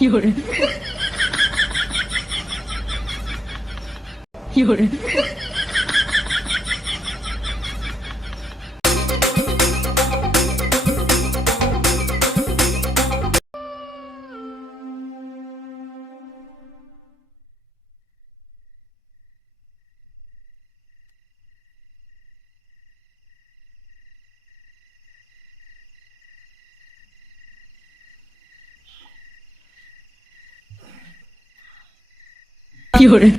有人，有人，有人，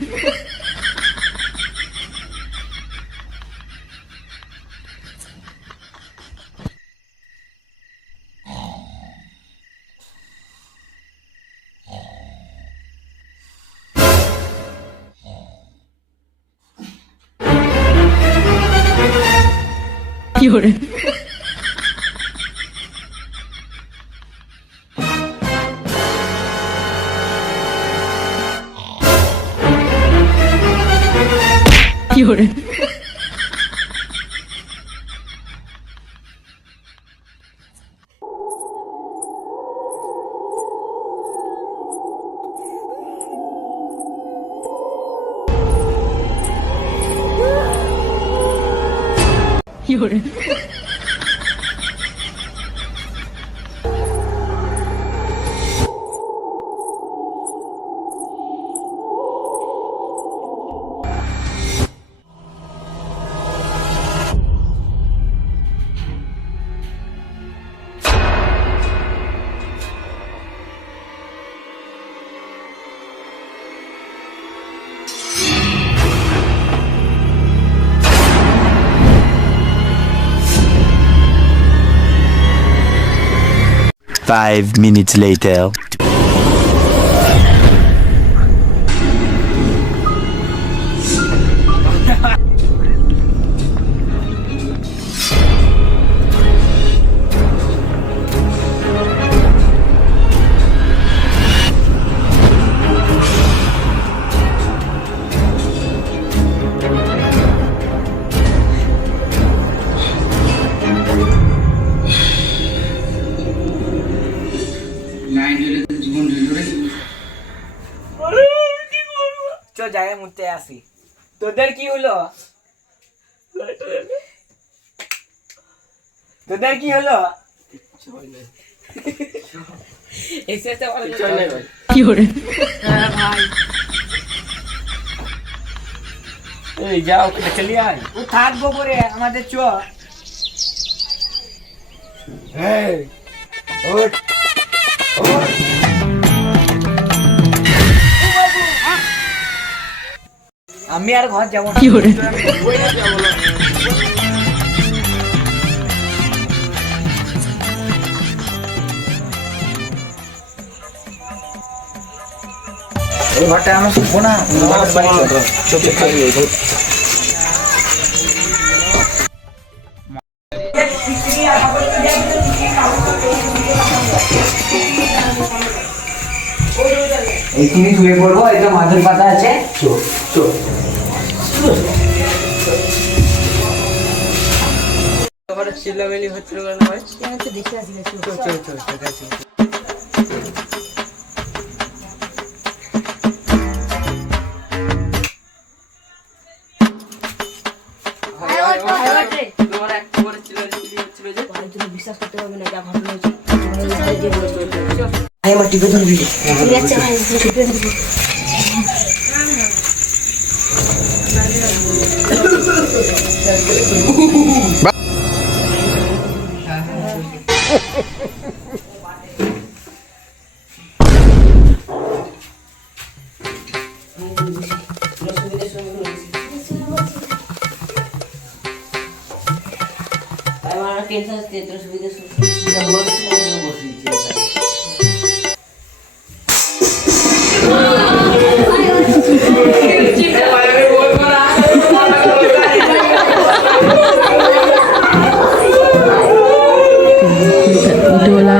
有人，有人，有人，5 minutes later. জায়গায় মুতে আসি। তোদের কি হলো? তোদের কি হলো?有人，ভাই যাও চলি আয়। ও থাকবো করে আমাদের চ। এই ওঠ ওঠ। আমি আর ঘর যাব না।有人，ওই ঘরটা আমরা শুনবো না। এখানে শুয়ে পড়বো। এটা মাছের পাতা আছে। চো চো চিল্লামিলি হচ্ছিল কেন ভাই? দেখে আসি। চল চল চল ঠিক আছে। বিশ্বাস করতে হবে না, যা ঘটনা হয়েছে। আমার টিপে ধরবি।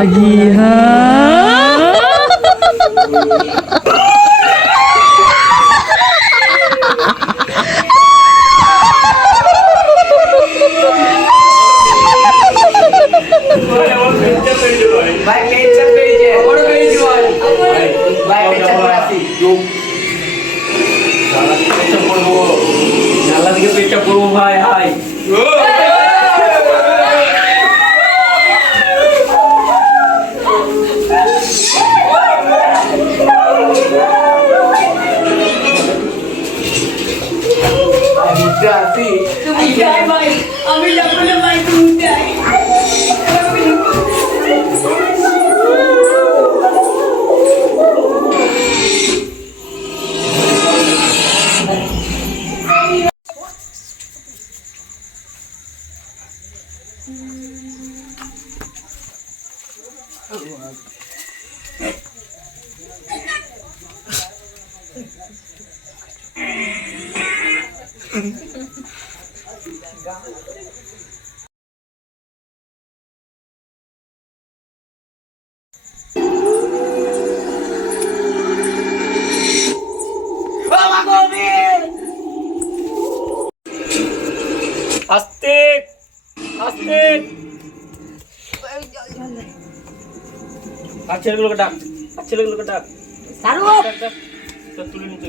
lagi ha. Vai, quem te pediu? Agora eu vejo, olha. ভাই পেছন করে আসি জানলা দিকে পেটটা করবো ভাই হাই আসি তুমি যাই ভাই আমি যাবো না ভাই তুমি যাই আস্তে আস্তে আর ছেলেগুলোকে ডাক আর ছেলেগুলোকে ডাক সারু ডাক, ডাক। তুলে নিতে